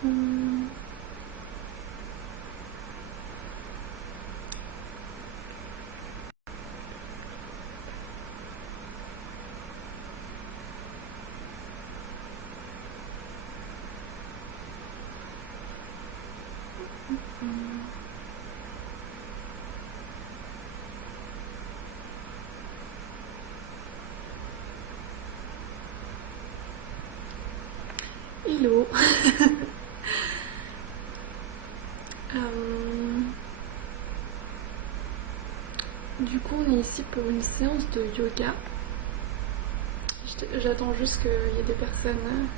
Hello. Du coup on est ici pour une séance de yoga. J'attends juste qu'il y ait des personnes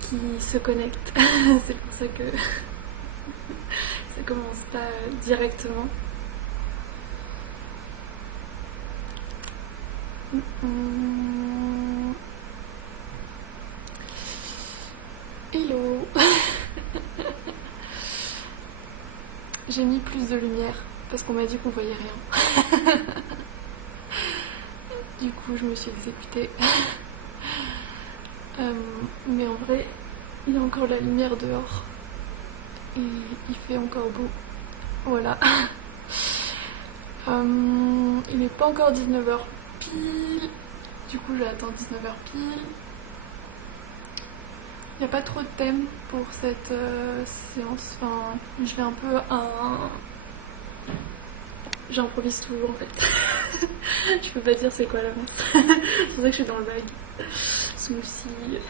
qui se connectent. C'est pour ça que ça commence pas directement. Hello. J'ai mis plus de lumière parce qu'on m'a dit qu'on voyait rien. Du coup je me suis exécutée. Mais en vrai il y a encore la lumière dehors et il fait encore beau. Voilà. Il n'est pas encore 19h pile. Du coup j'attends 19h pile. Il n'y a pas trop de thème pour cette séance. Enfin, je fais un peu un... J'improvise toujours en fait. Je peux pas dire c'est quoi la meuf. C'est pour ça que je suis dans le vague. Smoothie.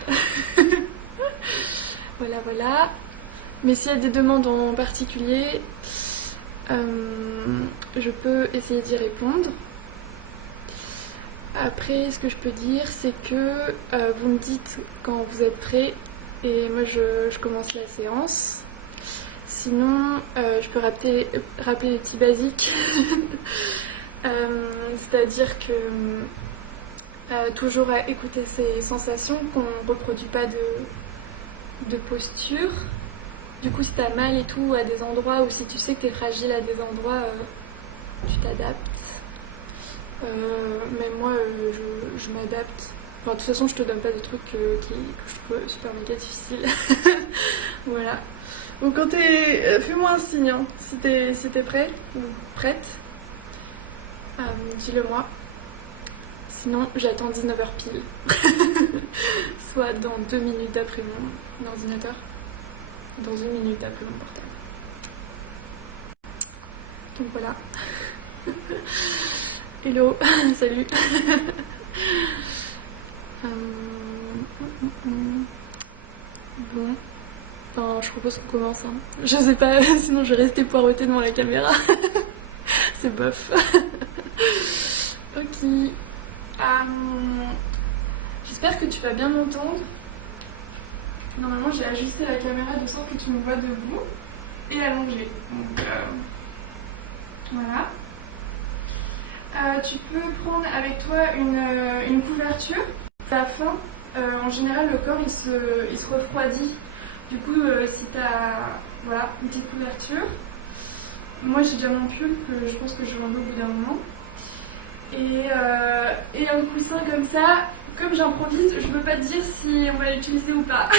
Voilà, voilà. Mais s'il y a des demandes en particulier, je peux essayer d'y répondre. Après, ce que je peux dire, c'est que vous me dites quand vous êtes prêts et moi je commence la séance. Sinon, je peux rappeler les petits basiques. C'est-à-dire que toujours à écouter ses sensations, qu'on ne reproduit pas de posture. Du coup, si t'as mal et tout à des endroits ou si tu sais que t'es fragile à des endroits, tu t'adaptes. Mais moi, je m'adapte. Enfin, de toute façon, je te donne pas des trucs que je trouve super méga difficiles. Voilà. Donc quand t'es... Fais-moi un signe, hein, si t'es prêt ou prête. Dis-le moi. Sinon, j'attends 19h pile. Soit dans 2 minutes après mon ordinateur. Dans 1 minute après mon portable. Donc voilà. Hello, salut. Bon. Enfin, je propose qu'on commence. Hein. Je sais pas, sinon je vais rester poirotée devant la caméra. C'est bof. Ok. J'espère que tu vas bien m'entendre. Normalement, j'ai ajusté la caméra de sorte que tu me vois debout et allongée. Donc, voilà. Tu peux prendre avec toi une couverture. À la fin, en général, le corps il se refroidit. Du coup, si tu as voilà, une petite couverture, moi j'ai déjà mon pull que je pense que je vais enlever au bout d'un moment. Et un coussin comme ça, comme j'improvise, je peux pas te dire si on va l'utiliser ou pas.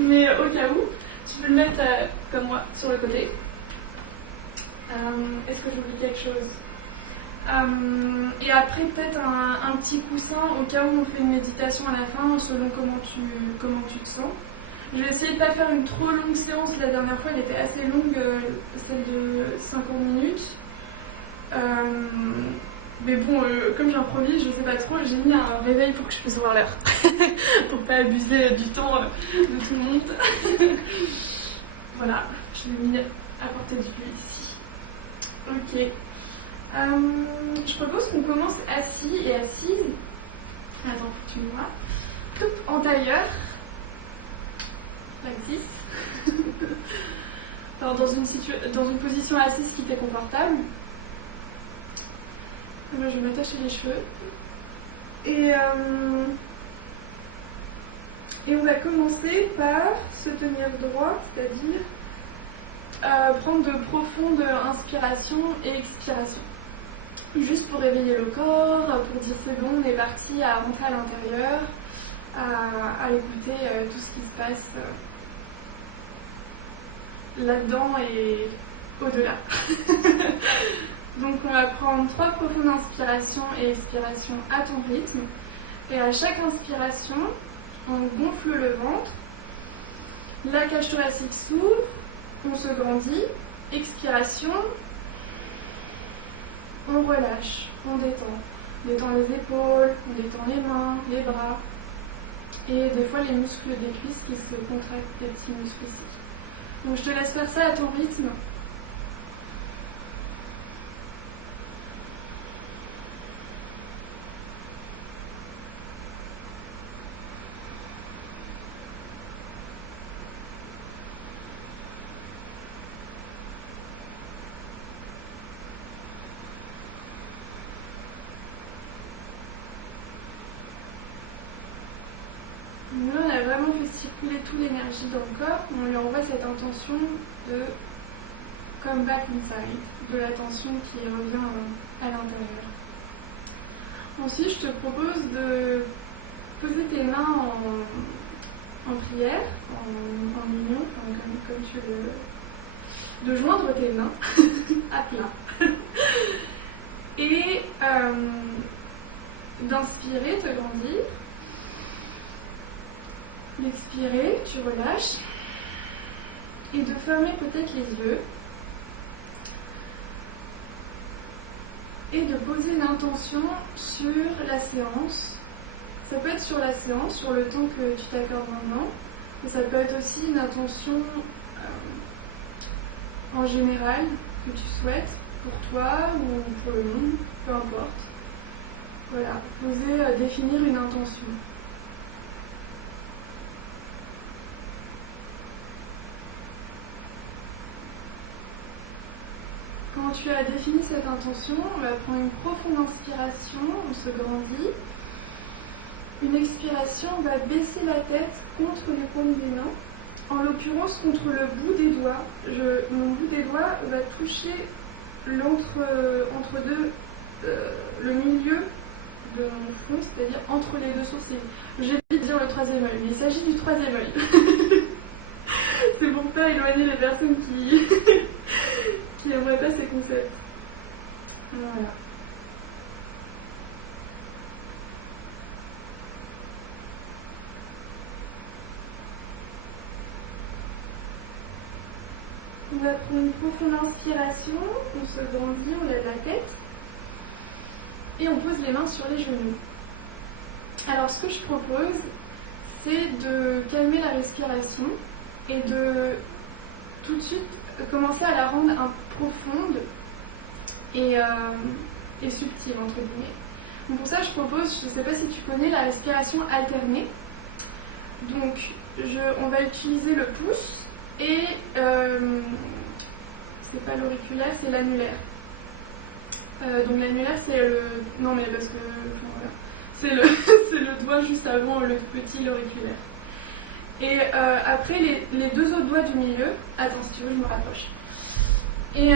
Mais au cas où, tu peux le mettre comme moi sur le côté. Est-ce que j'oublie quelque chose? Et après peut-être un petit coussin au cas où on fait une méditation à la fin selon comment tu te sens. Je vais essayer de ne pas faire une trop longue séance. La dernière fois elle était assez longue, celle de 50 minutes. Mais bon, comme j'improvise, je sais pas trop, j'ai mis un réveil pour que je puisse voir l'heure. Pour pas abuser du temps de tout le monde. Voilà, je l'ai mis à portée du pied ici. Ok. Je propose qu'on commence assis et assise. Attends, faut que tu me vois. Tout en tailleur. L'axis. Alors dans une position assise qui t'est confortable. Moi je vais m'attacher les cheveux. Et on va commencer par se tenir droit, c'est-à-dire prendre de profondes inspirations et expirations. Juste pour réveiller le corps, pour dire c'est bon, on est parti à rentrer à l'intérieur. à écouter tout ce qui se passe là-dedans et au-delà. Donc on va prendre 3 profondes inspirations et expirations à ton rythme. Et à chaque inspiration, on gonfle le ventre, la cage thoracique s'ouvre, on se grandit. Expiration, on relâche, on détend. On détend les épaules, on détend les mains, les bras. Et des fois les muscles des cuisses qui se contractent, des petits muscles ici. Donc je te laisse faire ça à ton rythme. Là, on a vraiment fait circuler toute l'énergie dans le corps. On lui envoie cette intention de come back inside, de l'attention qui revient à l'intérieur. Ensuite, je te propose de poser tes mains en prière, en union, comme tu veux, de joindre tes mains à plat. Et d'inspirer, te grandir. D'expirer, tu relâches. Et de fermer peut-être les yeux. Et de poser une intention sur la séance. Ça peut être sur la séance, sur le temps que tu t'accordes maintenant. Mais ça peut être aussi une intention en général que tu souhaites pour toi ou pour le monde, peu importe. Voilà, poser, définir une intention. Quand tu as défini cette intention, on va prendre une profonde inspiration, on se grandit. Une expiration, on va baisser la tête contre les paumes des mains, en l'occurrence contre le bout des doigts. Mon bout des doigts va toucher entre deux, le milieu de mon front, c'est-à-dire entre les deux sourcils. J'ai envie de dire le troisième œil, mais il s'agit du troisième œil. C'est pour pas éloigner les personnes qui n'aimeraient pas ces concepts. Voilà. On va prendre une profonde inspiration, on se grandit, on lève la tête et on pose les mains sur les genoux. Alors ce que je propose, c'est de calmer la respiration et de tout de suite commencer à la rendre profonde et subtile, entre guillemets. Donc pour ça, je propose, je ne sais pas si tu connais, la respiration alternée. Donc on va utiliser le pouce et c'est pas l'auriculaire, c'est l'annulaire. Donc l'annulaire, c'est le... Non mais parce que... Voilà. C'est le doigt juste avant le petit, l'auriculaire. Et après, les deux autres doigts du milieu... Attends, si tu veux, je me rapproche. Et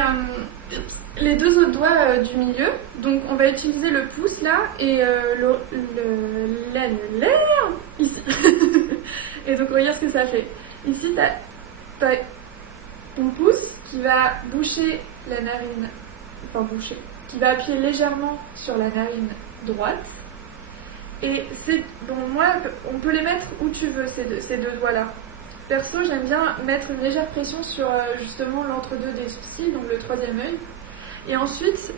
les deux autres doigts du milieu, donc on va utiliser le pouce là et l'annulaire ici. Et donc regarde ce que ça fait. Ici, t'as ton pouce qui va boucher la narine, enfin boucher, qui va appuyer légèrement sur la narine droite. Et bon, moi, on peut les mettre où tu veux, ces deux doigts-là. Perso, j'aime bien mettre une légère pression sur justement l'entre-deux des sourcils, donc le troisième œil. Et ensuite,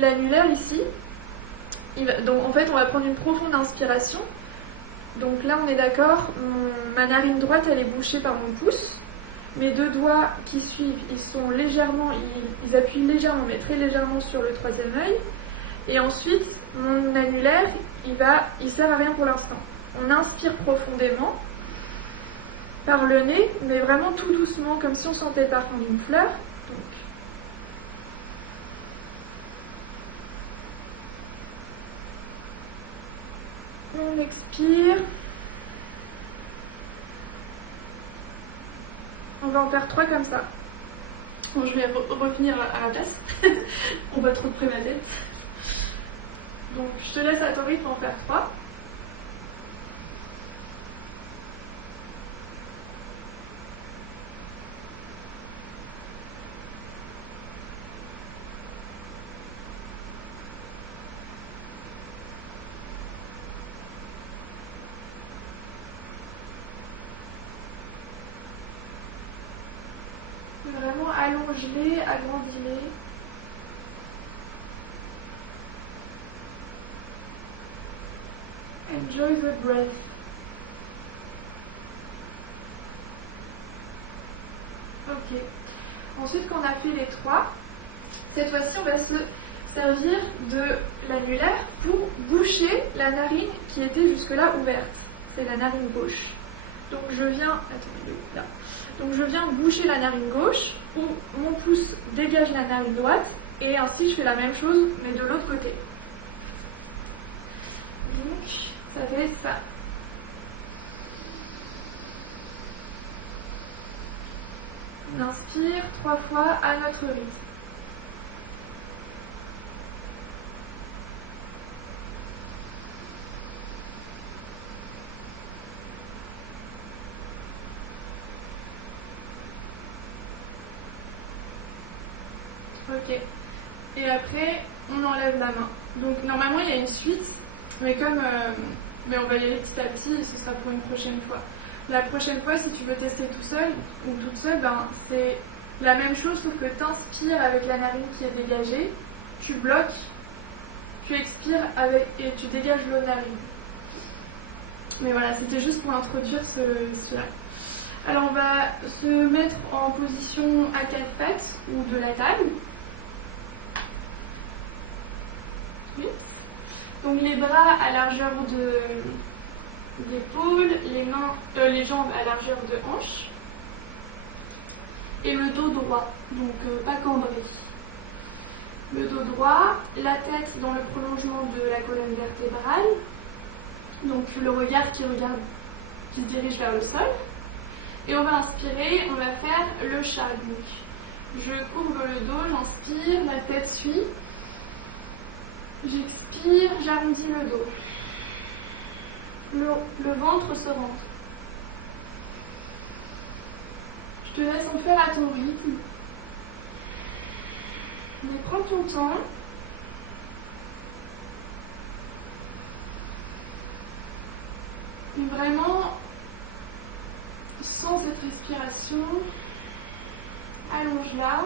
l'annulaire ici, donc en fait, on va prendre une profonde inspiration. Donc là, on est d'accord, ma narine droite, elle est bouchée par mon pouce. Mes deux doigts qui suivent, ils appuient légèrement, mais très légèrement sur le troisième œil. Et ensuite, mon annulaire, il sert à rien pour l'instant. On inspire profondément par le nez, mais vraiment tout doucement, comme si on sentait le parfum d'une fleur. Donc, on expire. On va en faire 3 comme ça. Bon, je vais revenir à la place. On va trop de près ma tête. Donc, je te laisse à ton rythme en faire 3. Vraiment allonge-les, agrandis-les. Enjoy the breath. Ok. Ensuite, quand on a fait les 3, cette fois-ci, on va se servir de l'annulaire pour boucher la narine qui était jusque-là ouverte. C'est la narine gauche. Donc je viens, attendez, là. Donc je viens boucher la narine gauche, où mon pouce dégage la narine droite, et ainsi je fais la même chose, mais de l'autre côté. Donc ça fait ça. On inspire 3 fois à notre rythme. Ok. Et après, on enlève la main. Donc normalement, il y a une suite, mais mais on va y aller petit à petit et ce sera pour une prochaine fois. La prochaine fois, si tu veux tester tout seul ou toute seule, c'est la même chose, sauf que tu inspires avec la narine qui est dégagée, tu bloques, tu expires et tu dégages l'autre narine. Mais voilà, c'était juste pour introduire cela. Alors on va se mettre en position à 4 pattes ou de la table. Donc les bras à largeur d'épaule, les jambes à largeur de hanche et le dos droit, donc pas cambré. Le dos droit, la tête dans le prolongement de la colonne vertébrale, donc le regard qui se dirige vers le sol. Et on va inspirer, on va faire le chat. Donc je courbe le dos, j'inspire, la tête suit. J'expire, j'arrondis le dos. Le ventre se rentre. Je te laisse en faire à ton rythme. Mais prends ton temps. Et vraiment, sens cette respiration. Allonge-la.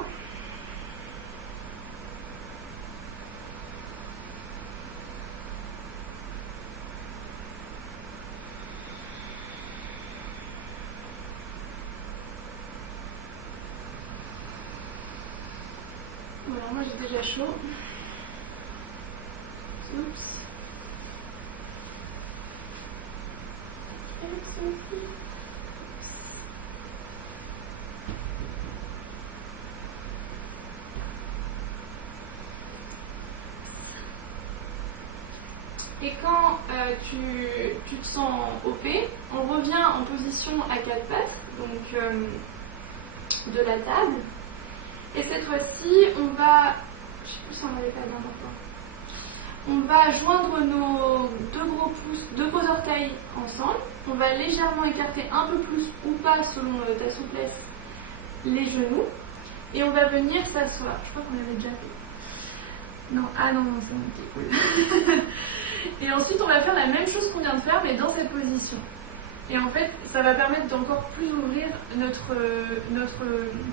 Voilà, moi j'ai déjà chaud. Oups. Et quand tu te sens OP, on revient en position à 4 pattes, donc de la table. Et cette fois-ci, on va, je sais plus si on avait pas bien encore. On va joindre nos deux gros orteils ensemble. On va légèrement écarter un peu plus ou pas selon ta souplesse les genoux. Et on va venir s'asseoir. Je crois qu'on l'avait déjà fait. Non, ah non, c'est bon, cool. Et ensuite, on va faire la même chose qu'on vient de faire, mais dans cette position. Et en fait, ça va permettre d'encore plus ouvrir notre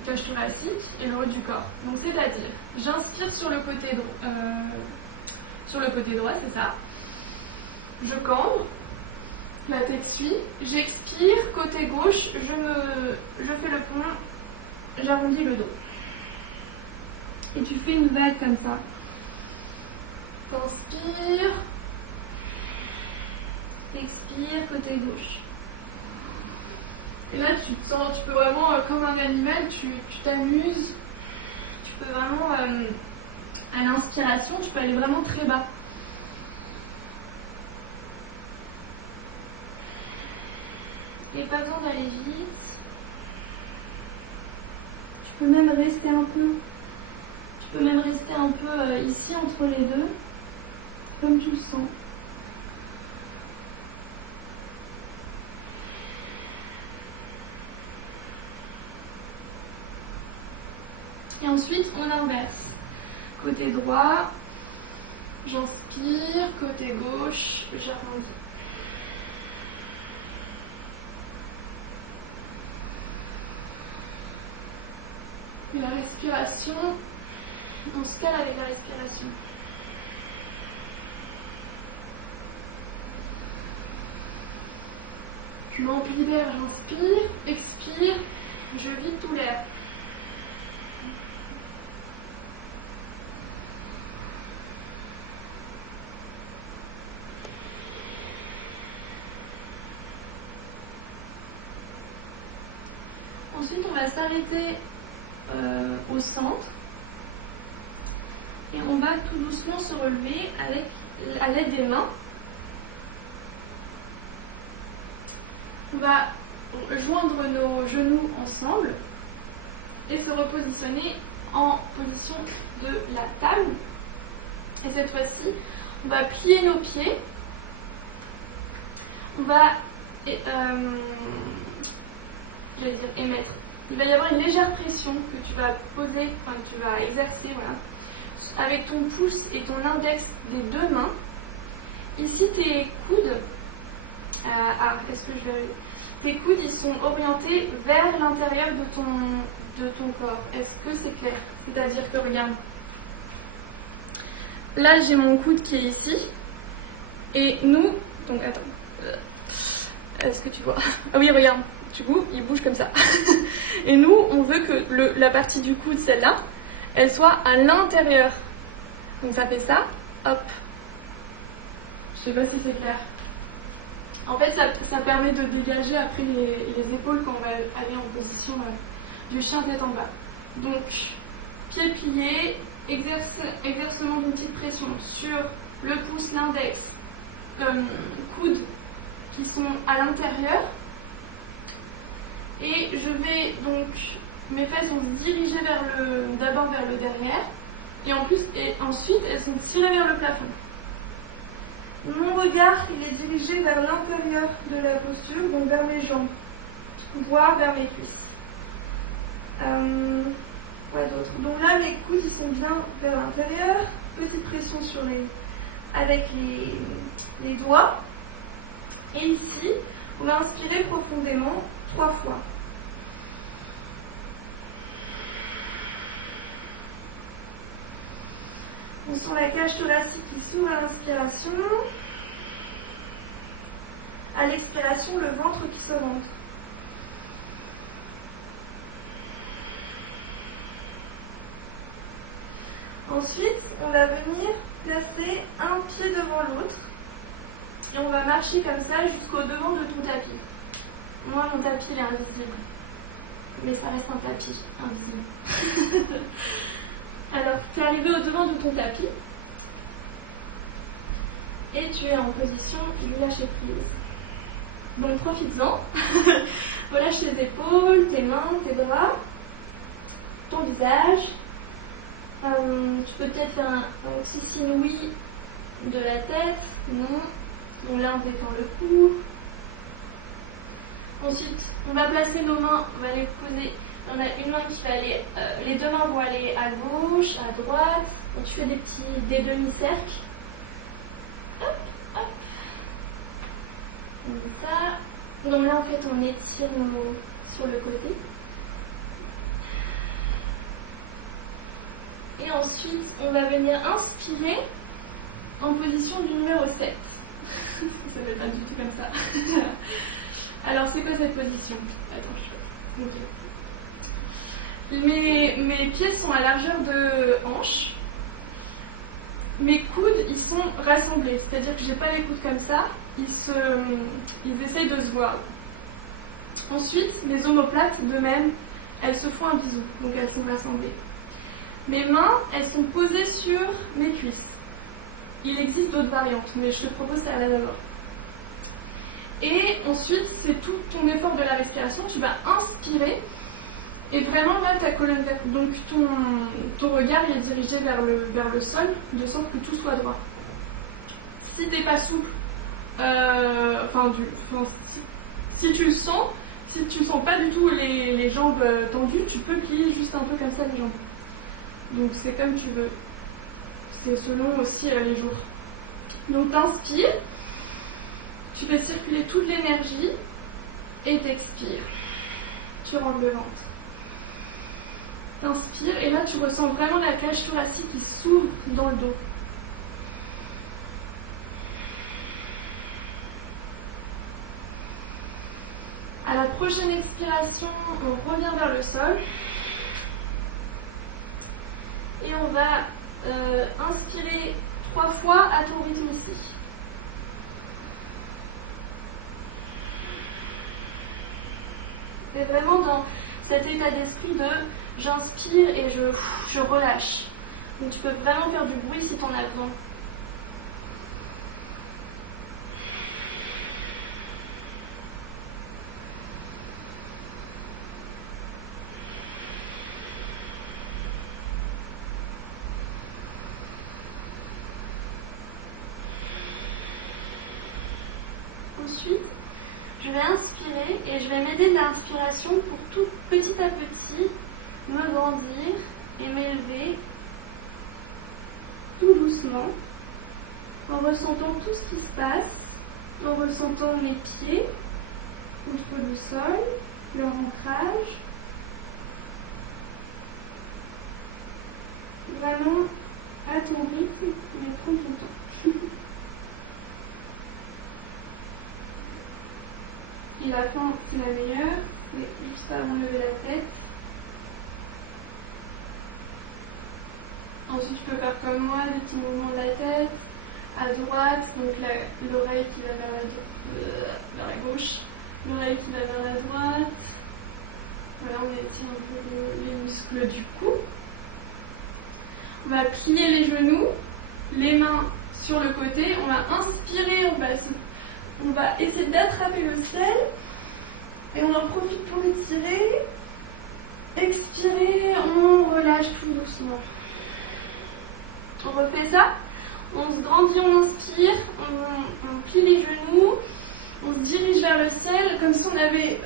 cage thoracique et le haut du corps. Donc, c'est-à-dire, j'inspire sur le côté droit, c'est ça. Je cambre, la tête suit. J'expire, côté gauche, je fais le pont, j'arrondis le dos. Et tu fais une vague comme ça. T'inspires, expire, côté gauche. Et là, tu te sens, tu peux vraiment, comme un animal, tu t'amuses. Tu peux vraiment, à l'inspiration, tu peux aller vraiment très bas. Et pas besoin d'aller vite. Tu peux même rester un peu. Tu peux même rester un peu ici, entre les deux, comme tu le sens. Et ensuite, on inverse. Côté droit, j'inspire, côté gauche, j'arrondis. la respiration, on se cale avec la respiration. Je m'emplis d'air, j'inspire, expire, je vide tout l'air. Ensuite, on va s'arrêter au centre et on va tout doucement se relever à l'aide des mains. On va joindre nos genoux ensemble et se repositionner en position de la table. Et cette fois-ci, on va plier nos pieds. On va émettre. Il va y avoir une légère pression que tu vas poser, enfin que tu vas exercer, voilà, avec ton pouce et ton index des deux mains. Ici, tes coudes, est-ce que je vais... Tes coudes, ils sont orientés vers l'intérieur de ton corps. Est-ce que c'est clair? C'est-à-dire que, regarde, là, j'ai mon coude qui est ici, et nous, donc attends, est-ce que tu vois? Ah oui, regarde. Du coup, il bouge comme ça. Et nous, on veut que la partie du coude, celle-là, elle soit à l'intérieur. Donc ça fait ça, hop. Je sais pas si c'est clair. En fait, ça permet de dégager après les épaules quand on va aller en position du chien tête en bas. Donc, pied plié, exercement d'une petite pression sur le pouce, l'index, coude qui sont à l'intérieur. Et je vais donc, mes fesses vont se diriger d'abord vers le derrière, et ensuite elles sont tirées vers le plafond. Mon regard, il est dirigé vers l'intérieur de la posture, donc vers mes jambes, voire vers mes cuisses. Quoi d'autre? Donc là, mes coudes, ils sont bien vers l'intérieur, petite pression avec les doigts. Et ici, on va inspirer profondément 3 fois. On sent la cage thoracique qui s'ouvre à l'inspiration. À l'expiration, le ventre qui se rentre. Ensuite, on va venir placer un pied devant l'autre. Et on va marcher comme ça jusqu'au devant de ton tapis. Moi, mon tapis, il est invisible. Mais ça reste un tapis invisible. Alors, tu es arrivé au devant de ton tapis. Et tu es en position du lâcher prise. Donc, profites-en. Relâche tes épaules, tes mains, tes bras, ton visage. Tu peux peut-être faire un petit signe oui de la tête. Non. Donc là, on détend le cou. Ensuite, on va placer nos mains, on va les poser. On a une main qui va aller, les deux mains vont aller à gauche, à droite. Donc tu fais des demi-cercles. Hop, hop. Comme ça. Donc là, en fait, on étire sur le côté. Et ensuite, on va venir inspirer en position du numéro 7. Ça va être pas du tout comme ça. Alors, c'est quoi cette position? Attends, je fais. Okay. Mes pieds sont à largeur de hanche. Mes coudes, ils sont rassemblés. C'est-à-dire que j'ai pas les coudes comme ça. Ils essayent de se voir. Ensuite, mes omoplates, de même, elles se font un bisou. Donc, elles sont rassemblées. Mes mains, elles sont posées sur mes cuisses. Il existe d'autres variantes, mais je te propose celle-là d'abord. Et ensuite, c'est tout ton effort de la respiration. Tu vas inspirer et vraiment là, ta colonne vertébrale. Donc ton regard il est dirigé vers le sol, de sorte que tout soit droit. Si t'es pas souple, si tu le sens, si tu sens pas du tout les jambes tendues, tu peux plier juste un peu comme ça les jambes. Donc c'est comme tu veux. C'est selon aussi les jours. Donc t'inspires, tu fais circuler toute l'énergie et t'expires. Tu rentres le ventre. T'inspires et là tu ressens vraiment la cage thoracique qui s'ouvre dans le dos. À la prochaine expiration, on revient vers le sol. Et on va inspirer 3 fois à ton rythme ici. C'est vraiment dans cet état d'esprit de j'inspire et je relâche. Donc tu peux vraiment faire du bruit si tu en as besoin. Ensuite, je vais inspirer et je vais m'aider de l'inspiration pour tout petit à petit me grandir et m'élever tout doucement en ressentant tout ce qui se passe, en ressentant mes pieds contre le sol, leur ancrage. Vraiment à ton rythme, mais prends ton temps. Et la fin, c'est la meilleure, mais juste avant de lever la tête. Ensuite, tu peux faire comme moi, des petits mouvements de la tête, à droite, donc l'oreille qui va vers la gauche, l'oreille qui va vers la droite. Voilà, on étire un peu les muscles du cou. On va plier les genoux, les mains sur le côté, on va inspirer, on va essayer d'attraper le ciel et on en profite pour étirer. Expirer, on relâche tout doucement. On refait ça, on se grandit, on inspire, on plie les genoux, on se dirige vers le ciel comme si on avait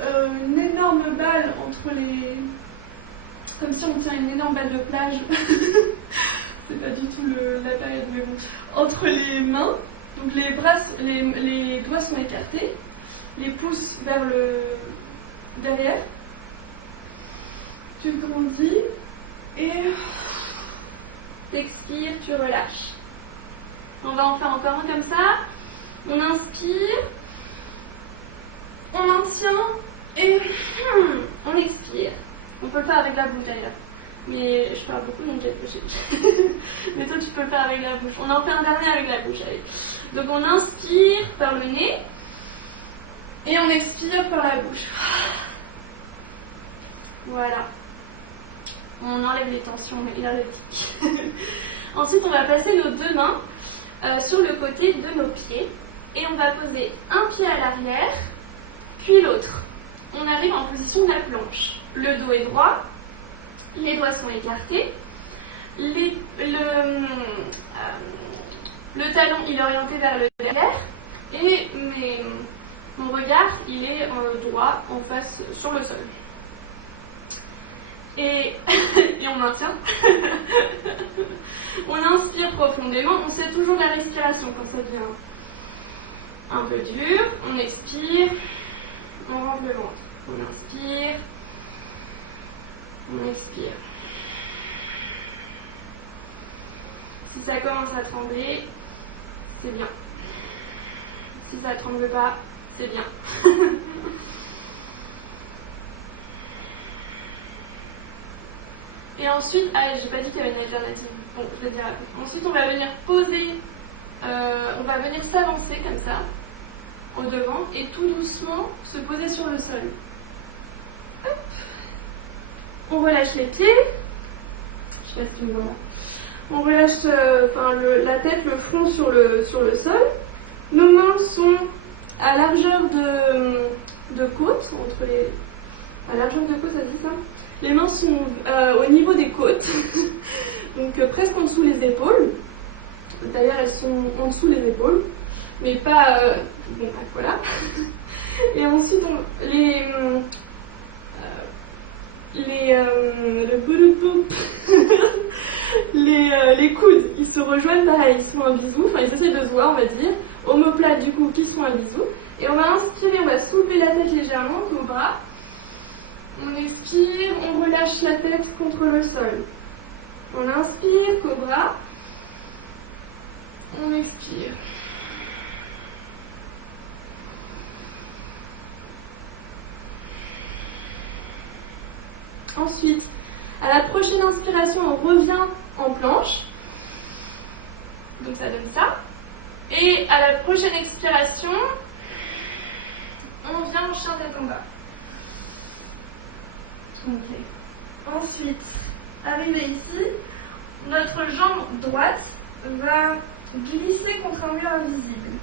une énorme balle entre les... Comme si on tient une énorme balle de plage. C'est pas du tout la période, mais bon. Entre les mains. Donc les doigts sont écartés, les pouces vers le derrière. Tu grandis et t'expires, tu relâches. On va en faire encore un comme ça. On inspire, on maintient et on expire. On peut le faire avec la bouche d'ailleurs. Mais je parle beaucoup donc mais toi tu peux le faire avec la bouche. On en fait un dernier avec la bouche. Allez. Donc on inspire par le nez et on expire par la bouche. Voilà. On enlève les tensions énergétiques. Ensuite on va passer nos 2 mains sur le côté de nos pieds et on va poser un pied à l'arrière puis l'autre. On arrive en position de la planche. Le dos est droit, les doigts sont écartés, le talon il est orienté vers le derrière et mon regard il est droit en face sur le sol. Et on maintient. On inspire profondément, on sait toujours la respiration quand ça devient un peu dur. On expire, on rentre le ventre. On inspire, on expire. Si ça commence à trembler, c'est bien. Si ça ne tremble pas, c'est bien. Et ensuite, j'ai pas dit qu'il y avait une alternative. Bon, je vais dire après. Ensuite, on va venir poser, on va venir s'avancer comme ça, au devant, et tout doucement se poser sur le sol. Hop. On relâche les pieds. Je sais pas si tu me vois là. On relâche la tête, le front sur le sol. Nos mains sont à largeur de côte, à largeur de côte, ça dit ça. Les mains sont au niveau des côtes, donc presque en dessous les épaules. D'ailleurs, elles sont en dessous les épaules, mais pas... bon, bref, voilà. Et ensuite, les coudes, ils se rejoignent pareil, ils se font un bisou, enfin ils essaient de se voir, on va dire. Omoplate, du coup, qui se font un bisou. Et on va inspirer, on va soulever la tête légèrement, nos bras. On expire, on relâche la tête contre le sol. On inspire, cobra. On expire. Ensuite, à la prochaine inspiration, on revient en planche. Donc ça donne ça. Et à la prochaine expiration, on vient en chien tête en bas. Okay. Ensuite, arrivé ici, notre jambe droite va glisser contre un mur invisible.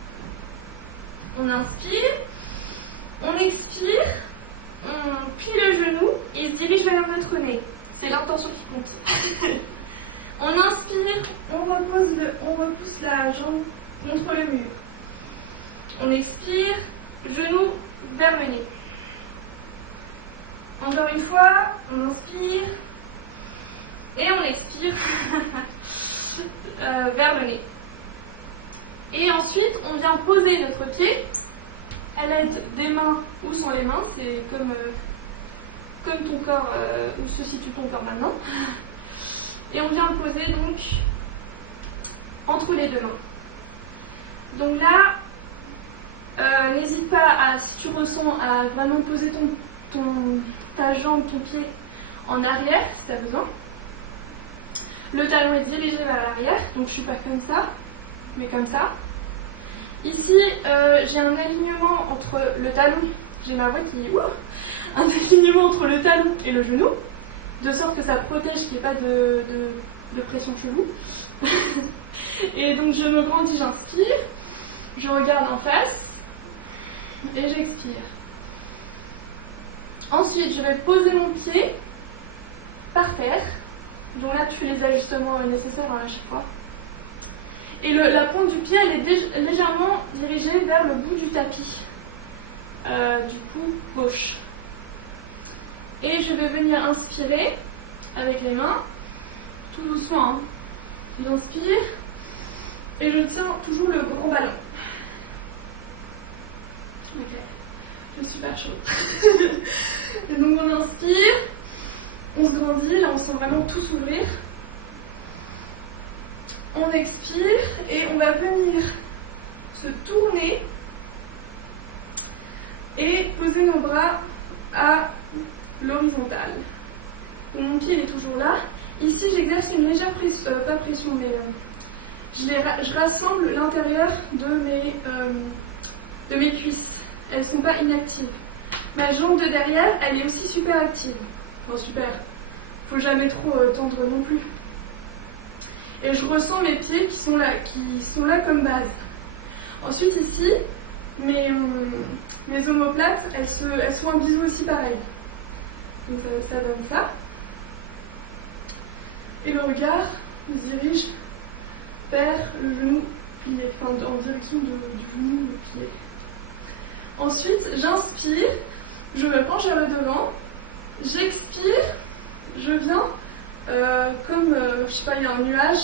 On inspire, on expire, on plie le genou et se dirige vers notre nez. C'est l'intention qui compte. On inspire, on repousse la jambe contre le mur. On expire, genou vers le nez. Encore une fois, on inspire et on expire vers le nez. Et ensuite, on vient poser notre pied à l'aide des mains. Où sont les mains? C'est comme ton corps, où se situe ton corps maintenant. Et on vient poser donc entre les deux mains. Donc là, n'hésite pas, si tu ressens, à vraiment poser ta jambe, ton pied en arrière si tu as besoin. Le talon est dirigé vers l'arrière, donc je ne suis pas comme ça, mais comme ça. Ici, j'ai un alignement entre le talon, j'ai ma voix qui est un alignement entre le talon et le genou, de sorte que ça protège qu'il n'y ait pas de pression chelou. Et donc je me grandis, j'inspire, je regarde en face et j'expire. Ensuite, je vais poser mon pied par terre. Donc là, tu fais les ajustements nécessaires à chaque fois. Et la pointe du pied, elle est légèrement dirigée vers le bout du tapis. Du coup, gauche. Et je vais venir inspirer avec les mains, tout doucement. Hein. J'inspire et je tiens toujours le grand ballon. Ok, je suis super chaude. Et donc on inspire, on se grandit, là on sent vraiment tout s'ouvrir. On expire et on va venir se tourner et poser nos bras à l'horizontale. Mon pied est toujours là. Ici, j'exerce une légère pression, pas pression, mais je rassemble l'intérieur de mes cuisses. Elles ne sont pas inactives. Ma jambe de derrière, elle est aussi super active. Bon, super. Faut jamais trop tendre non plus. Et je ressens mes pieds qui sont là comme base. Ensuite, ici, mes omoplates, elles sont en bisou aussi pareil. Donc ça donne ça. Et le regard se dirige vers le genou plié, enfin en direction du genou plié. Ensuite, j'inspire, je me penche vers le devant, j'expire, je viens comme, je sais pas, il y a un nuage,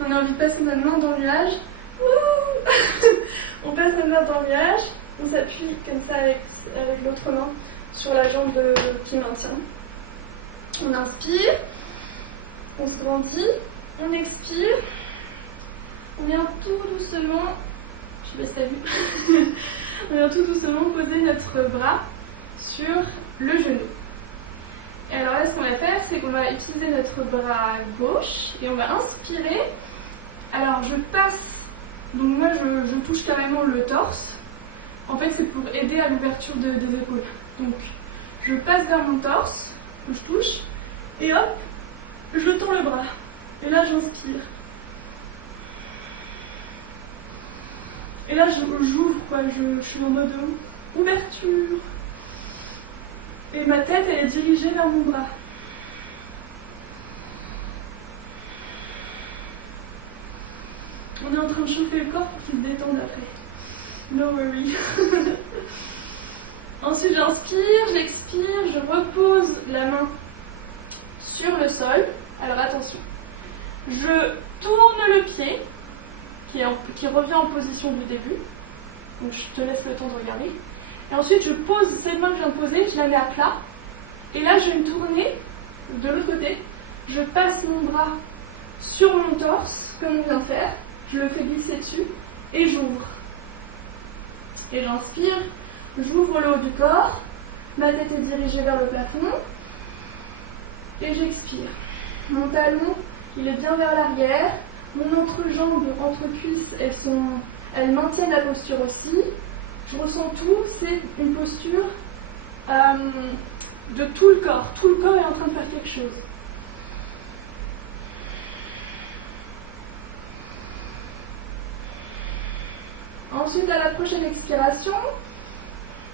on a envie de passer notre main dans le nuage. On passe notre main dans le nuage, on s'appuie comme ça avec l'autre main sur la jambe qui maintient. On inspire, on se grandit, on expire, on vient tout doucement, je baisse la vue, on vient tout doucement poser notre bras sur le genou. Et alors là, ce qu'on va faire, c'est qu'on va utiliser notre bras gauche et on va inspirer. Alors je passe, donc moi je touche carrément le torse. En fait, c'est pour aider à l'ouverture des épaules. Donc je passe vers mon torse, que je touche, et hop, je tends le bras. Et là, j'inspire. Et là, j'ouvre, quoi. Je suis en mode ouverture. Et ma tête, elle est dirigée vers mon bras. On est en train de chauffer le corps pour qu'il se détende après. No worry. Ensuite, j'inspire, j'expire, je repose la main sur le sol. Alors attention, je tourne le pied qui revient en position du début. Donc je te laisse le temps de regarder. Et ensuite, je pose cette main que je viens de poser, je la mets à plat. Et là, je vais me tourner de l'autre côté. Je passe mon bras sur mon torse, comme on vient de faire. Je le fais glisser dessus et j'ouvre. Et j'inspire, j'ouvre le haut du corps. Ma tête est dirigée vers le plafond. Et j'expire. Mon talon, il est bien vers l'arrière. Mon entrejambe, entre-cuisses, elles maintiennent la posture aussi. Je ressens tout, c'est une posture de tout le corps. Tout le corps est en train de faire quelque chose. Ensuite, à la prochaine expiration,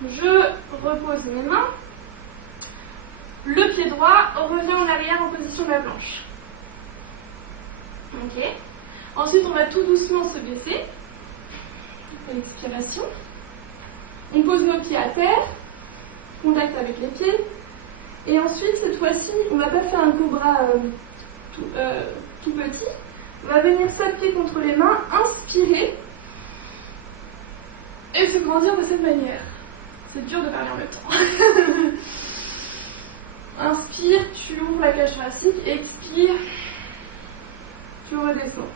je repose mes mains. Le pied droit revient en arrière en position de la planche. Ok. Ensuite, on va tout doucement se baisser. Expiration. On pose nos pieds à terre, contact avec les pieds. Et ensuite, cette fois-ci, on ne va pas faire un cobra tout petit. On va venir s'appuyer contre les mains, inspirer et se grandir de cette manière. C'est dur de parler en même temps. Inspire, tu ouvres la cage thoracique, expire, tu redescends.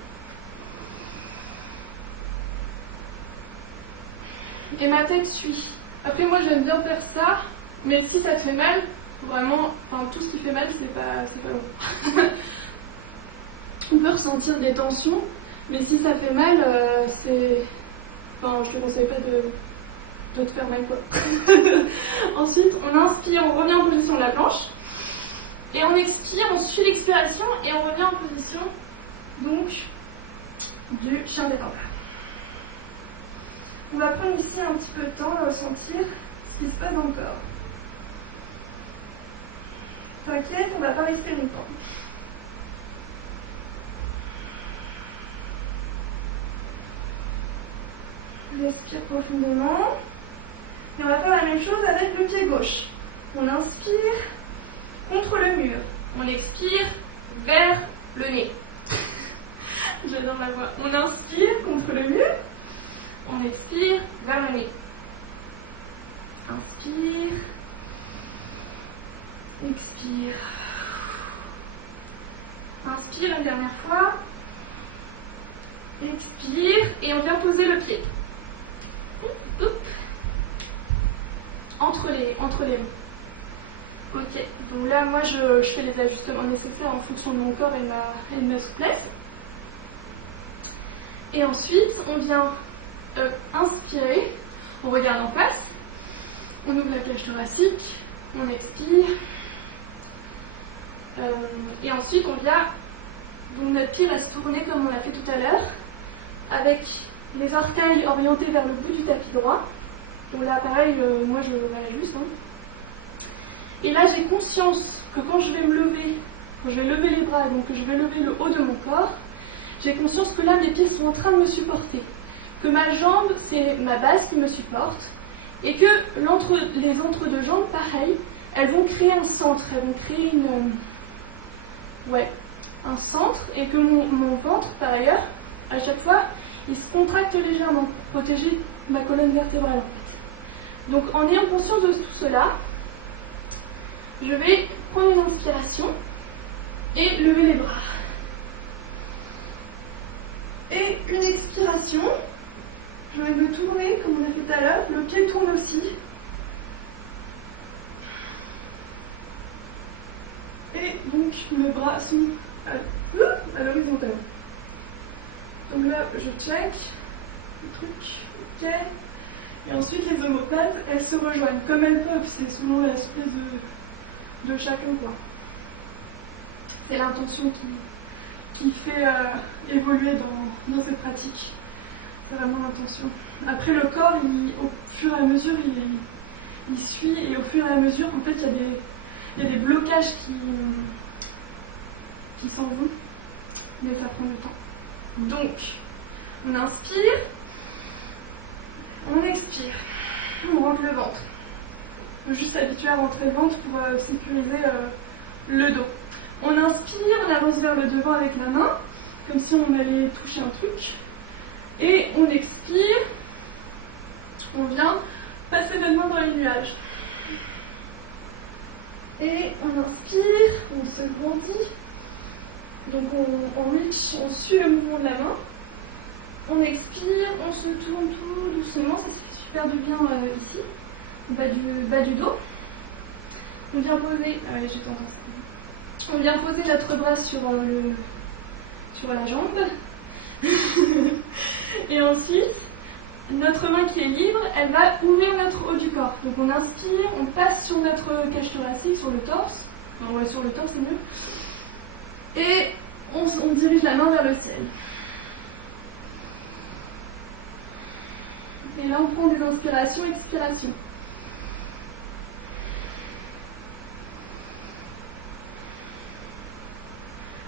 Et ma tête suit. Après, moi j'aime bien faire ça, mais si ça te fait mal, vraiment, tout ce qui fait mal, c'est pas bon. On peut ressentir des tensions, mais si ça fait mal, je te conseille pas de te faire mal, quoi. Ensuite, on inspire, on revient en position de la planche. Et on expire, on suit l'expiration et on revient en position, donc, du chien d'étendard. On va prendre ici un petit peu de temps à ressentir ce qui se passe dans le corps. T'inquiète, on ne va pas rester longtemps. Respire profondément. Et on va faire la même chose avec le pied gauche. On inspire contre le mur. On expire vers le nez. J'adore ma voix. On inspire contre le mur. On expire vers le nez. Inspire. Expire. Inspire une dernière fois. Expire. Et on vient poser le pied. Entre les mains. Ok, donc là moi je fais les ajustements nécessaires en fonction de mon corps et de ma souplesse. Et ensuite on vient inspirer, on regarde en face, on ouvre la cage thoracique, on expire. Et ensuite on vient, donc notre pied va se tourner comme on l'a fait tout à l'heure, avec les orteils orientés vers le bout du tapis droit. Donc là, pareil, moi je réajuste. Et là, j'ai conscience que quand je vais me lever, quand je vais lever les bras, donc que je vais lever le haut de mon corps, j'ai conscience que là, mes pieds sont en train de me supporter. Que ma jambe, c'est ma base qui me supporte. Et que les entre-deux jambes, pareil, elles vont créer un centre, elles vont créer un centre. Et que mon ventre, par ailleurs, à chaque fois, il se contracte légèrement pour protéger ma colonne vertébrale. Donc en ayant conscience de tout cela, je vais prendre une inspiration et lever les bras. Et une expiration, je vais me tourner comme on a fait tout à l'heure, le pied tourne aussi. Et donc mes bras sont à l'horizontale. Donc là, je check le truc, ok. Et ensuite, les omoplates, elles se rejoignent comme elles peuvent. C'est selon la souplesse de chacun, quoi. C'est l'intention qui fait évoluer dans cette pratique. C'est vraiment l'intention. Après, le corps, au fur et à mesure, il suit. Et au fur et à mesure, en fait, il y a des blocages qui s'en vont. Mais ça prend du temps. Donc, on inspire. On expire, on rentre le ventre. Il faut juste s'habituer à rentrer le ventre pour sécuriser le dos. On inspire, on avance vers le devant avec la main, comme si on allait toucher un truc. Et on expire, on vient passer notre main dans les nuages. Et on inspire, on se grandit. Donc on reach, on suit le mouvement de la main. On expire, on se tourne tout doucement, ça se fait super du bien ici, au bas du dos. On vient poser, on vient poser notre bras sur la jambe. Et ensuite, notre main qui est libre, elle va ouvrir notre haut du corps. Donc on inspire, on passe sur notre cage thoracique, sur le torse. Enfin, ouais, sur le torse c'est mieux. Et on dirige la main vers le ciel. Et là on prend des inspirations, expirations.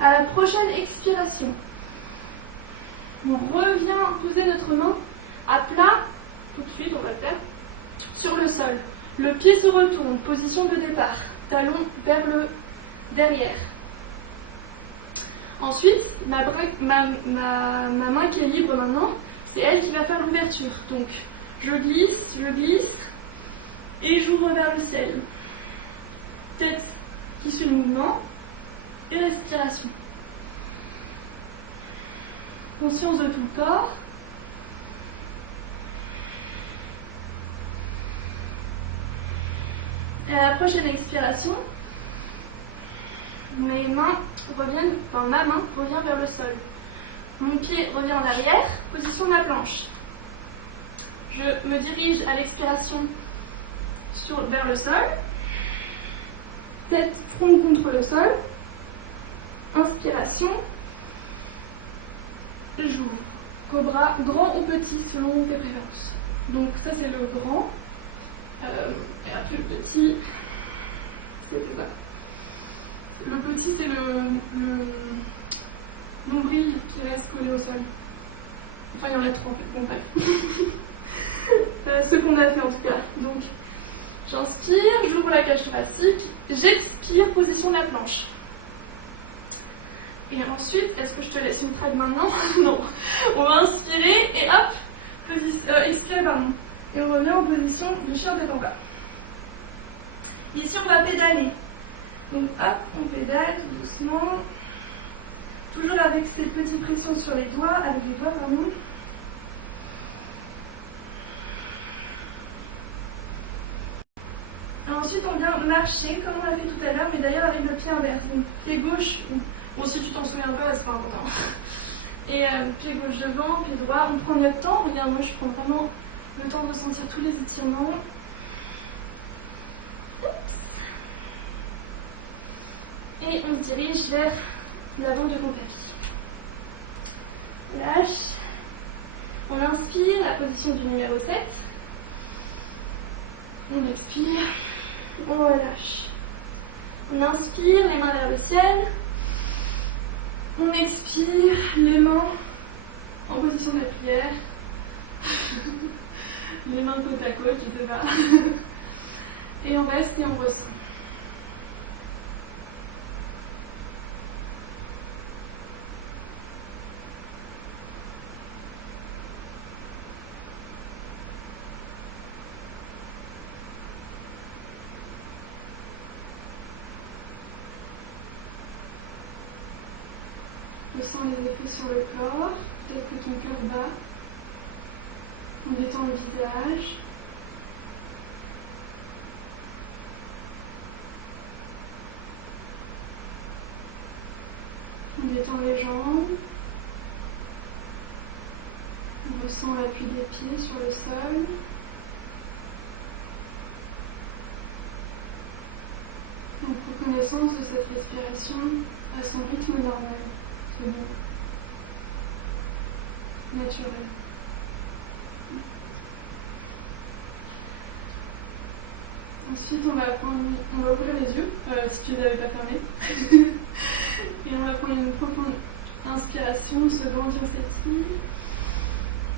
À la prochaine expiration, on revient poser notre main à plat, tout de suite on va le faire, sur le sol. Le pied se retourne, position de départ, talon vers le derrière. Ensuite, ma main qui est libre maintenant, c'est elle qui va faire l'ouverture. Donc, je glisse, et j'ouvre vers le ciel. Tête qui suit le mouvement, et respiration. Conscience de tout le corps. Et à la prochaine expiration, ma main revient vers le sol. Mon pied revient en arrière, position de la planche. Je me dirige à l'expiration vers le sol. Tête front contre le sol. Inspiration. J'ouvre. Cobra, grand ou petit selon tes préférences. Donc ça c'est le grand. Et après le petit, c'est ça. Le petit c'est le nombril qui reste collé au sol. Enfin il y en a trois en fait, bon bref. Ce qu'on a fait en tout cas. Donc j'inspire, j'ouvre la cage thoracique, j'expire, position de la planche. Et ensuite, est-ce que je te laisse une trague maintenant? Non. On va inspirer et hop, expirer pardon. Et on revient en position du chien tête en bas. Ici on va pédaler. Donc hop, on pédale doucement. Toujours avec ces petites pressions sur les doigts, avec les doigts pardon. Et ensuite on vient marcher comme on l'a fait tout à l'heure, mais d'ailleurs avec le pied inverse. Donc pied gauche, bon si tu t'en souviens pas, c'est pas important. Et pied gauche devant, pied droit, on prend notre temps. Regarde, moi je prends vraiment le temps de sentir tous les étirements. Et on se dirige vers l'avant de mon tapis. Lâche. On inspire, la position du numéro 7. On expire. On relâche. On inspire, les mains vers le ciel. On expire, les mains en position de prière. Les mains côte à côte, je sais pas. Et on reste et on ressent. Ressens les effets sur le corps, peut-être que ton cœur bat. On détend le visage. On détend les jambes. On ressent l'appui des pieds sur le sol. On prend connaissance de cette respiration à son rythme normal. C'est bon. Naturel. Ensuite, on va ouvrir les yeux, si tu ne les avais pas fermés. Et on va prendre une profonde inspiration, se grandir cette île.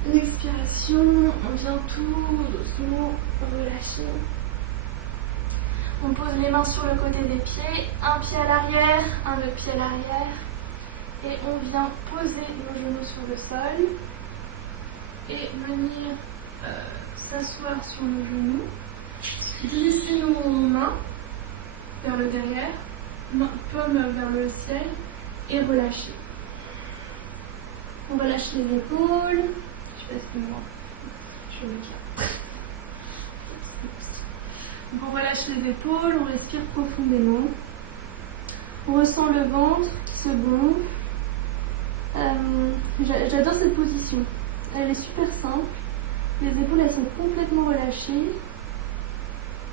Une expiration, on vient tout doucement relâcher. On pose les mains sur le côté des pieds, un pied à l'arrière, un autre pied à l'arrière. Et on vient poser nos genoux sur le sol. Et venir s'asseoir sur nos genoux. Glisser nos mains vers le derrière, paume vers le ciel et relâchez. On relâche les épaules. Je sais pas si moi. Je vais le dire. Donc on relâche les épaules, on respire profondément. On ressent le ventre qui se gonfle. J'adore cette position. Elle est super simple. Les épaules, elles sont complètement relâchées.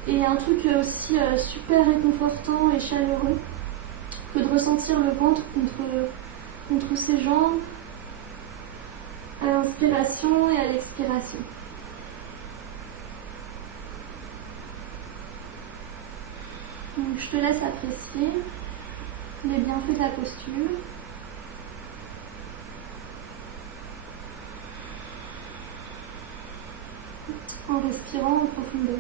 Et un truc aussi super réconfortant et chaleureux que de ressentir le ventre contre ses jambes à l'inspiration et à l'expiration. Donc je te laisse apprécier les bienfaits de la posture. En respirant en profondeur.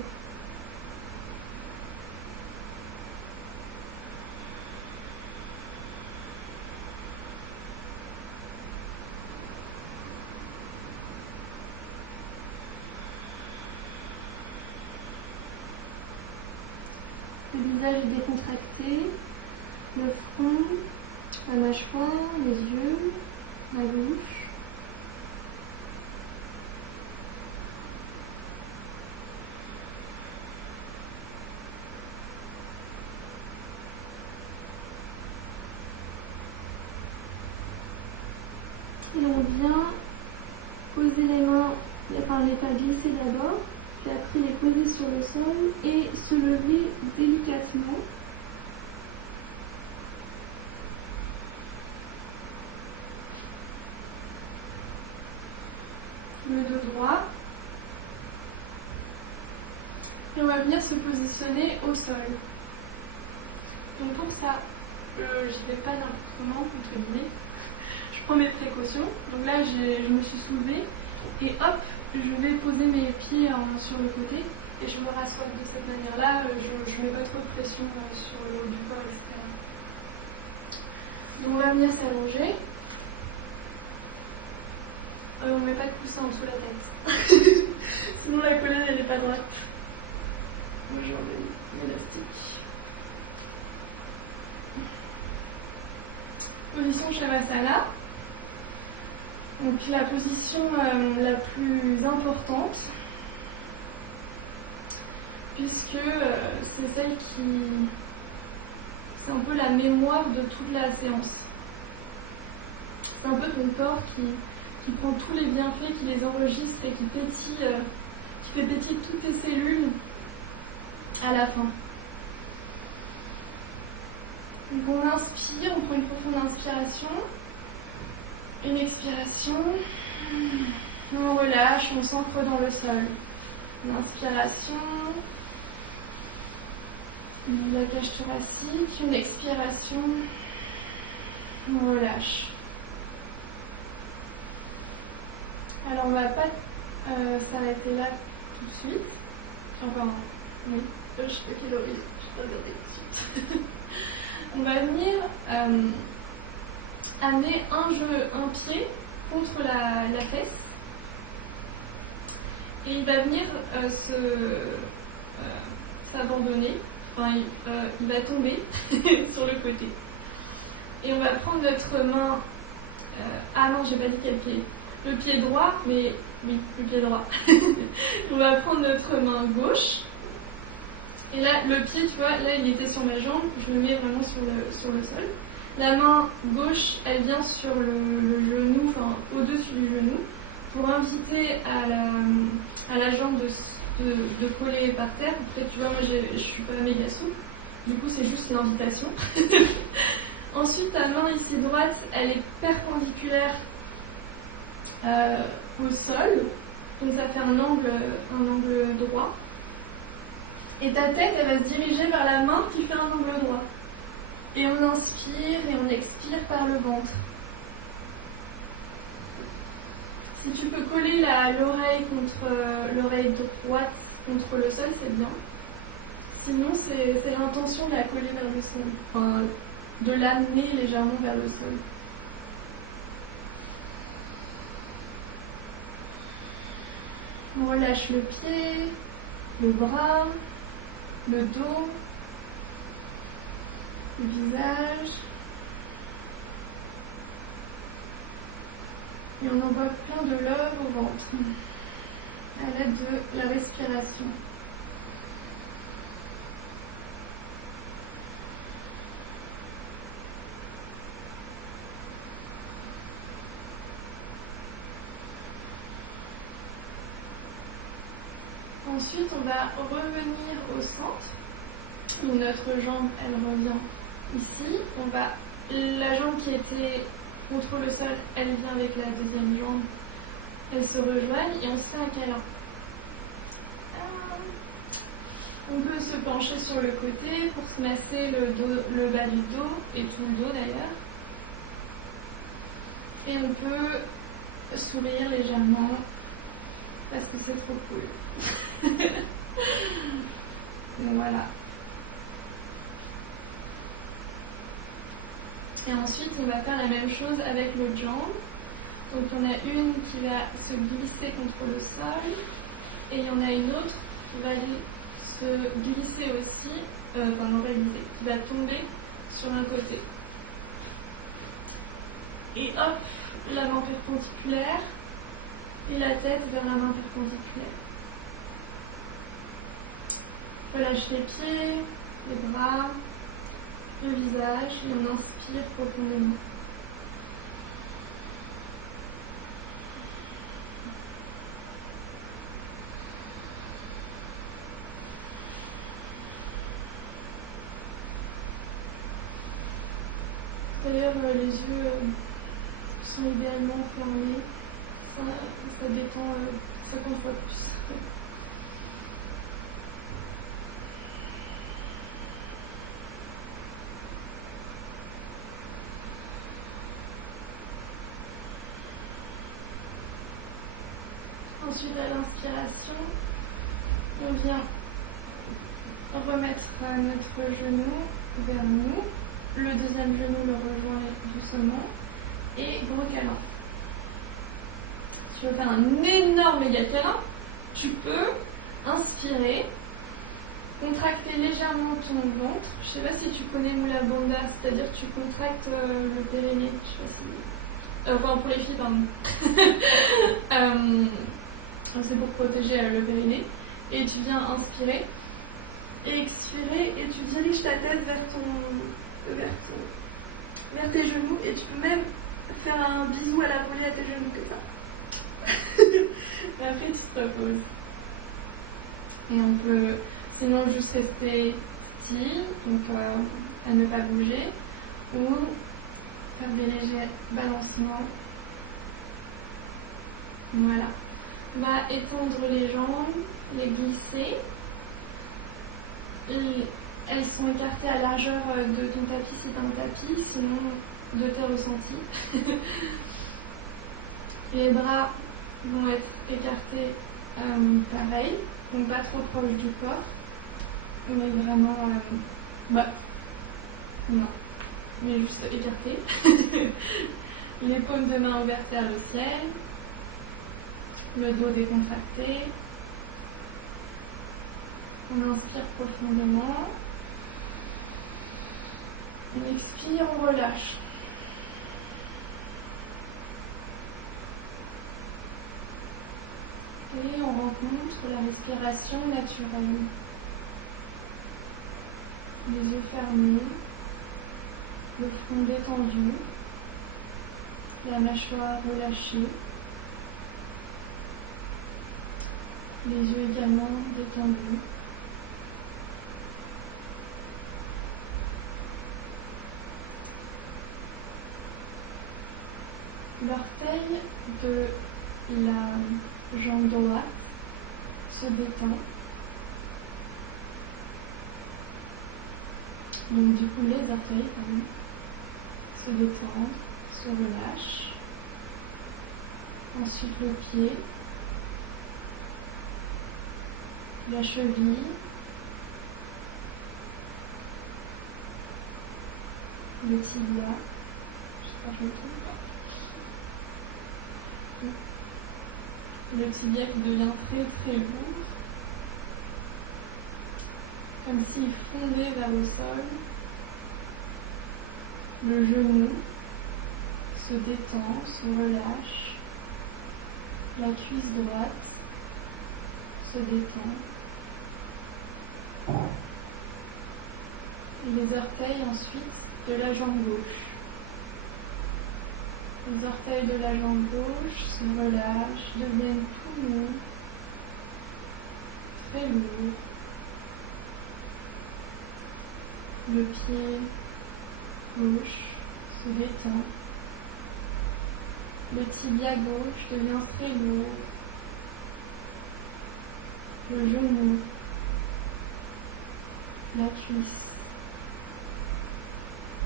Le visage est décontracté, le front, la mâchoire, les yeux, la bouche. Et on vient poser les mains, enfin les pas glisser d'abord, puis après les poser sur le sol et se lever délicatement. Le dos droit. Et on va venir se positionner au sol. Donc pour ça, je ne vais pas n'importe comment, entre guillemets. Je prends mes précautions. Donc là, je me suis soulevée et hop, je vais poser mes pieds sur le côté et je me rassois de cette manière-là. Je ne mets pas trop de pression sur le haut du corps, etc. Donc on va venir s'allonger. On ne met pas de coussin en dessous la tête. Sinon la colonne elle n'est pas droite. Moi j'ai enlevé l'élastique. Position Shavasana. Donc la position la plus importante, puisque c'est celle qui... c'est un peu la mémoire de toute la séance. C'est un peu ton corps qui prend tous les bienfaits, qui les enregistre et qui fait pétiller toutes tes cellules à la fin. Donc on inspire, on prend une profonde inspiration. Une expiration, on relâche, on s'ancre dans le sol. Une inspiration, la cage thoracique, une expiration, on relâche. Alors on ne va pas s'arrêter là tout de suite. Enfin, oui, je suis horrible, je suis tout de suite. On va venir amener un pied contre la fesse et il va venir s'abandonner, enfin il va tomber sur le côté et on va prendre notre main, ah non j'ai pas dit quel pied, le pied droit, mais oui le pied droit. On va prendre notre main gauche et là le pied tu vois, là il était sur ma jambe, je le mets vraiment sur le sol. La main gauche, elle vient sur le genou, enfin au-dessus du genou, pour inviter à la jambe de coller par terre. Peut-être, tu vois, moi je suis pas méga souple, du coup c'est juste l'invitation. Ensuite, ta main ici droite, elle est perpendiculaire au sol, donc ça fait un angle droit. Et ta tête, elle va se diriger vers la main qui fait un angle droit. Et on inspire et on expire par le ventre. Si tu peux coller l'oreille contre l'oreille droite contre le sol, c'est bien. Sinon, c'est l'intention de la coller vers le sol. Enfin, de l'amener légèrement vers le sol. On relâche le pied, le bras, le dos. le visage. Et on envoie plein de love au ventre à l'aide de la respiration. Ensuite, on va revenir au centre. Donc notre jambe, elle revient ici. La jambe qui était contre le sol, elle vient avec la deuxième jambe. Elles se rejoignent et on se fait un câlin. On peut se pencher sur le côté pour se masser le bas du dos et tout le dos d'ailleurs. Et on peut sourire légèrement parce que c'est trop cool. Donc voilà. Et ensuite, on va faire la même chose avec l'autre jambe. Donc il y en a une qui va se glisser contre le sol et il y en a une autre qui va se glisser aussi, qui va tomber sur un côté. Et hop, la main perpendiculaire et la tête vers la main perpendiculaire. Relâche les pieds, les bras, le visage et on inspire profondément. D'ailleurs, les yeux sont idéalement fermés. Ça détend 50 fois plus. Ensuite, à l'inspiration, on vient remettre notre genou vers nous. Le deuxième genou le rejoint doucement et gros câlin. Si tu veux faire un énorme méga câlin, tu peux inspirer, contracter légèrement ton ventre. Je sais pas si tu connais Moula Bandha, c'est-à-dire que tu contractes le périnée. Je sais pas si... pour les filles, pardon. C'est pour protéger le périnée. Et tu viens inspirer, expirer et tu diriges ta tête vers tes genoux et tu peux même faire un bisou à la volée à tes genoux comme ça. Et après tu te reposes. Et on peut sinon juste rester ici, donc à ne pas bouger, ou faire des légers balancements. Voilà. On va étendre les jambes, les glisser. Elles sont écartées à largeur de ton tapis si tu as un tapis, sinon de tes ressentis. Les bras vont être écartés pareil, donc pas trop proche du corps, mais vraiment, non, mais juste écartés. Les paumes de main ouvertes vers le ciel, le dos décontracté. On inspire profondément. On expire, on relâche. Et on rencontre la respiration naturelle. Les yeux fermés, le front détendu, la mâchoire relâchée, les yeux également détendus. L'orteil de la jambe droite se détend. Donc du coup les orteils se détendent, se relâchent. Ensuite le pied, la cheville, le tibia, je sais pas, je me trompe pas. Le tibia qui devient très très lourd, comme s'il fondait vers le sol. Le genou se détend, se relâche. La cuisse droite se détend. Et les orteils ensuite de la jambe gauche. Les orteils de la jambe gauche se relâchent, deviennent tout mous, très lourds. Le pied gauche se détend. Le tibia gauche devient très lourd. Le genou, la cuisse.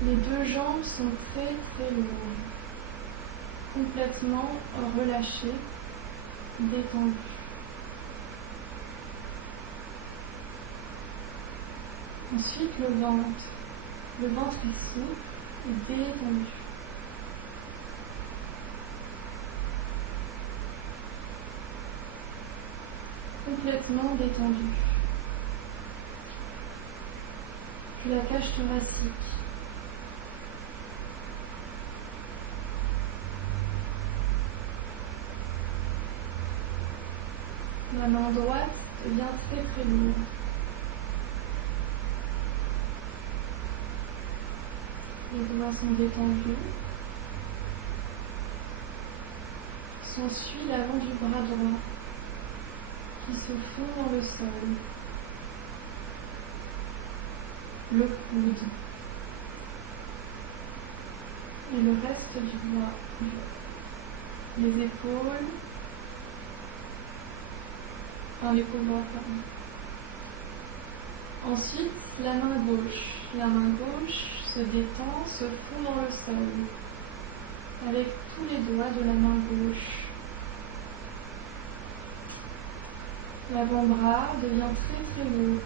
Les deux jambes sont très très lourdes, complètement relâchées, détendues. Ensuite le ventre. Le ventre ici est détendu. Complètement détendu. Puis la cage thoracique. La main droite devient très très lourde. Les doigts sont détendus. S'ensuit l'avant du bras droit qui se fond dans le sol. Le coude. Et le reste du bras. Les épaules. L'épaule droite, pardon. Ensuite, la main gauche. La main gauche se détend, se fond dans le sol, avec tous les doigts de la main gauche. L'avant-bras devient très très lourd.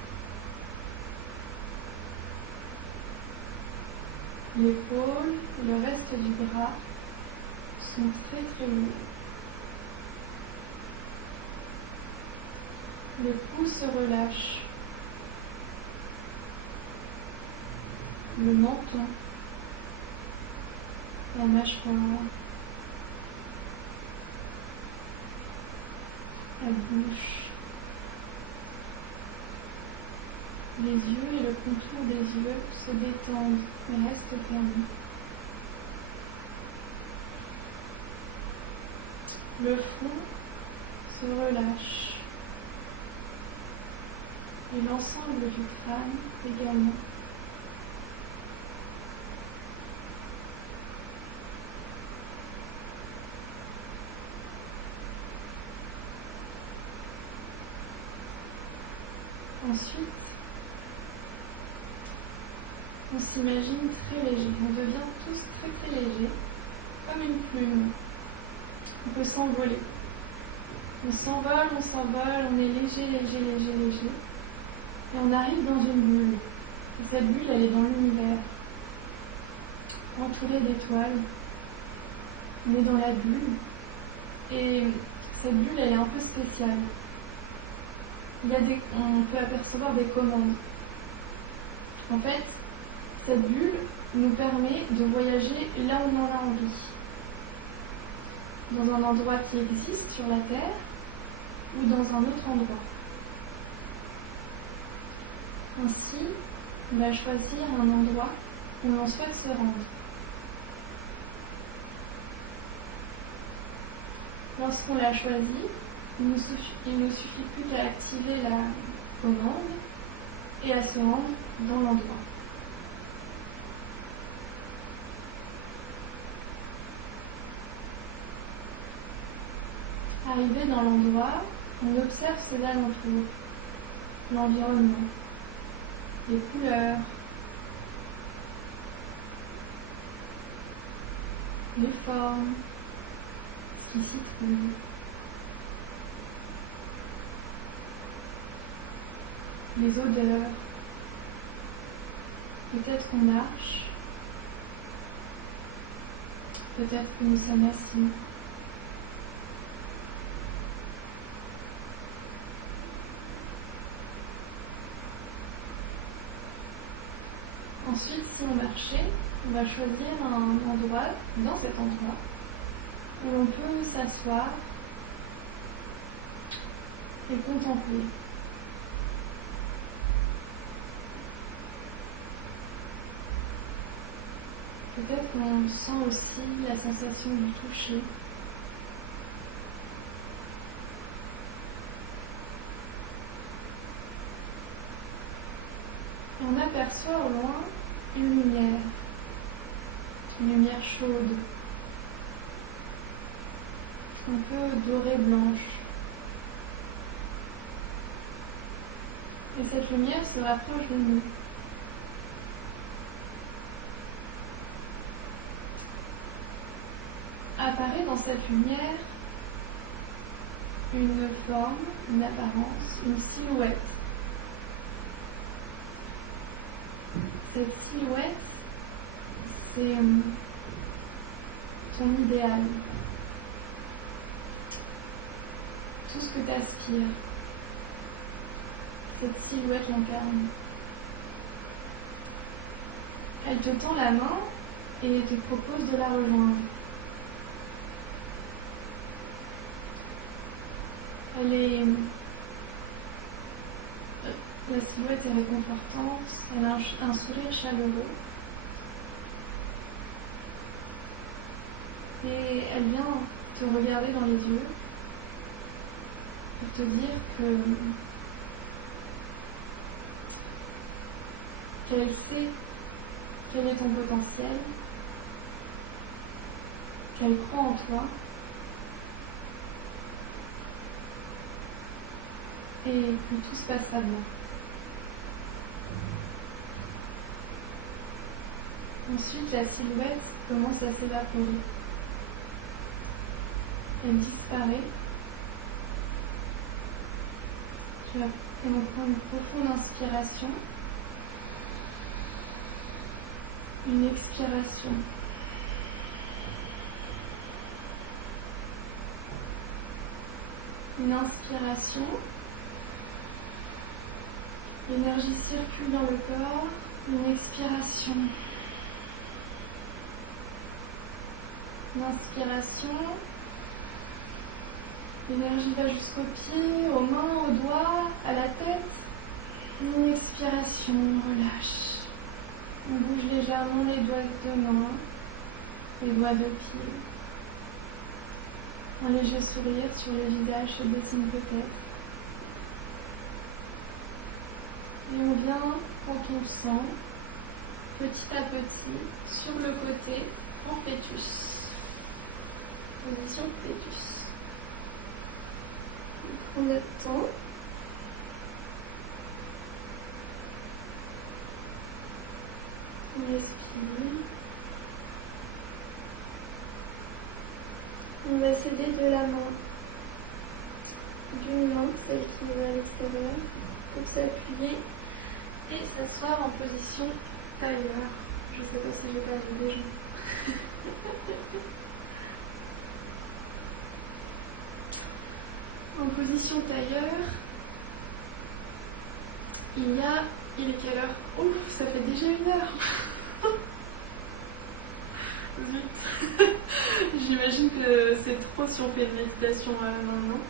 L'épaule et le reste du bras sont très très lourds. Le pouce se relâche. Le menton, la mâchoire, la bouche, les yeux et le contour des yeux se détendent et restent fermés. Le front se relâche et l'ensemble du crâne également. Ensuite, on s'imagine très léger. On devient tous très très légers, comme une plume. On peut s'envoler. On s'envole, on est léger, léger, léger, léger. Et on arrive dans une bulle. Et cette bulle, elle est dans l'univers, entourée d'étoiles. On est dans la bulle. Et cette bulle, elle est un peu spéciale. On peut apercevoir des commandes. En fait, cette bulle nous permet de voyager là où on en a envie. Dans un endroit qui existe sur la Terre ou dans un autre endroit. Ainsi, on va choisir un endroit où l'on souhaite se rendre. Lorsqu'on l'a choisi, il ne suffit plus qu'à activer la commande et à se rendre dans l'endroit. Arrivé dans l'endroit, on observe ce qu'il y a alentour, l'environnement, les couleurs, les formes qui s'y trouvent. Les odeurs, peut-être qu'on marche, peut-être que nous sommes assis. Ensuite, si on marchait, on va choisir un endroit, dans cet endroit, où on peut s'asseoir et contempler. Peut-être qu'on sent aussi la sensation du toucher. Et on aperçoit au loin une lumière chaude, un peu dorée blanche. Et cette lumière se rapproche de nous. Apparaît dans cette lumière une forme, une apparence, une silhouette. Cette silhouette, c'est ton idéal. Tout ce que tu aspires. Cette silhouette l'incarne. Elle te tend la main et te propose de la rejoindre. La silhouette est réconfortante, elle a un sourire chaleureux. Et elle vient te regarder dans les yeux pour te dire qu'elle sait quel est ton potentiel, qu'elle croit en toi. Et que tout se passera bien. Ensuite, la silhouette commence à s'évaporer. Elle disparaît. Tu vas prendre une profonde inspiration. Une expiration. Une inspiration. L'énergie circule dans le corps, une expiration. Une inspiration. L'énergie va jusqu'aux pieds, aux mains, aux doigts, à la tête. Une expiration, relâche. On bouge légèrement les doigts de main, les doigts de pied. Un léger sourire sur le visage se dessine peut-être. Et on vient, quand on sent, petit à petit, sur le côté, en fœtus. Position fœtus. On prend notre temps. On respire. On va s'aider de la main d'une main, celle qui est à l'extérieur, pour s'appuyer et s'asseoir en position tailleur. Je sais pas si j'ai perdu des gens. En position tailleur, il est quelle heure? Ouf, ça fait déjà 1 heure. Vite. J'imagine que c'est trop si on fait une méditation maintenant.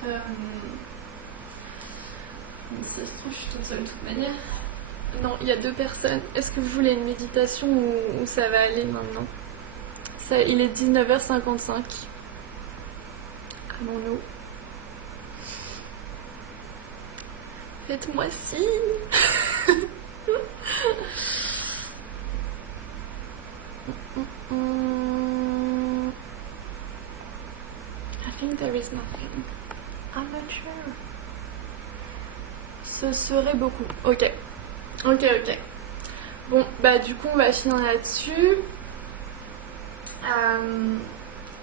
Si ça se trouve, je suis toute seule de toute manière. Non, il y a 2 personnes. Est-ce que vous voulez une méditation ou ça va aller maintenant? Il est 19h55. Allons-nous. Faites-moi signe. I think there is nothing. I'm not sure. Ce serait beaucoup. Ok. Bon, bah du coup on va finir là-dessus.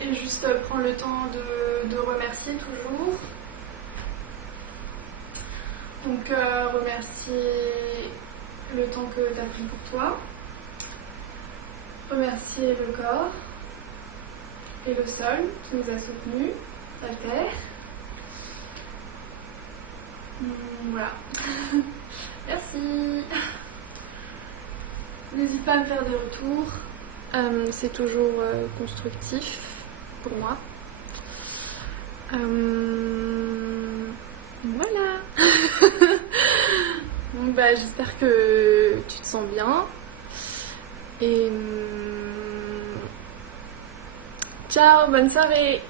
Et juste prendre le temps de remercier toujours. Donc remercier le temps que tu as pris pour toi. Remercier le corps et le sol qui nous a soutenus, la terre. Voilà. Merci. N'hésite pas à me faire des retours. C'est toujours constructif pour moi. Voilà. Donc bah j'espère que tu te sens bien. Et ciao, bonne soirée.